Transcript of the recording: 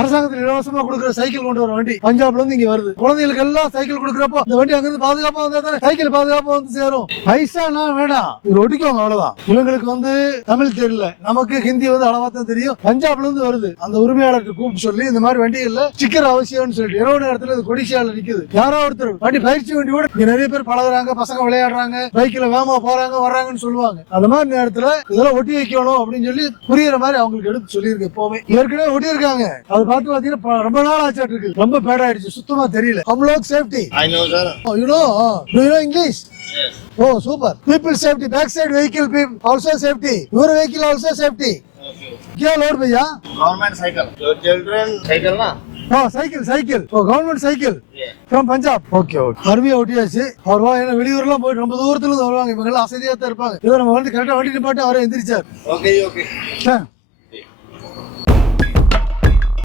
அரசாங்கத்தில் இலவசமா கொடுக்குற சைக்கிள் கொண்டு வர வண்டி பஞ்சாப்ல இருந்து இங்க வருது. குழந்தைகளுக்கு எல்லாம் சைக்கிள் கொடுக்குறப்போ இந்த வண்டி அங்கிருந்து பாதுகாப்பா வந்தா தானே சைக்கிள் பாதுகாப்பா வந்து சேரும். பைசானா வேண்டாம், இது ஒட்டிக்கோங்க அவ்வளவுதான். இவங்களுக்கு வந்து தமிழ் தெரியல, நமக்கு ஹிந்தி வந்து அளவா தான் தெரியும். பஞ்சாப்ல இருந்து வருது. அந்த உரிமையாளருக்கு கூப்பிட்டு சொல்லி இந்த மாதிரி வண்டிகள்ல ஸ்டிக்கர் அவசியம்னு சொல்லிட்டு இரவு நேரத்துல இது கொடிசியால நிக்குது. யாரோ ஒருத்தர் வண்டி பயிற்சி வண்டி கூட இங்க நிறைய பேர் பழகுறாங்க, பசங்க விளையாடுறாங்க, பைக்ல வேகமா போறாங்க வர்றாங்கன்னு சொல்லுவாங்க. அந்த மாதிரி நேரத்துல இதெல்லாம் ஒட்டி வைக்கணும் அப்படின்னு சொல்லி புரியுற மாதிரி அவங்களுக்கு எடுத்து சொல்லியிருக்கு. எப்பவுமே ஏற்கனவே ஒட்டி இருக்காங்க, அது பார்த்து பாத்தீங்கன்னா ரொம்ப நாள் ஆச்சாட்டு இருக்கு, ரொம்ப பேட் ஆயிடுச்சு, சுத்தமா தெரியல. हम लोग safety I know sir. you know do you know English? Yes. Oh super. People safety, back side vehicle also safety, your vehicle also safety. Okay. क्या लोड भैया? Government cycle. Your children cycle na? Cycle government cycle from Punjab. Okay அருமையா ஒட்டியாச்சு. அவர் ஏன்னா வெளியூர்லாம் போயிட்டு ரொம்ப தூரத்துல இருந்து வருவாங்க, இவங்க எல்லாம் அசதியா தான் இருப்பாங்க. இதை நம்ம வந்து கரெக்டா வண்டி நிப்பாட்டி அவரை எந்திரிச்சார். Okay.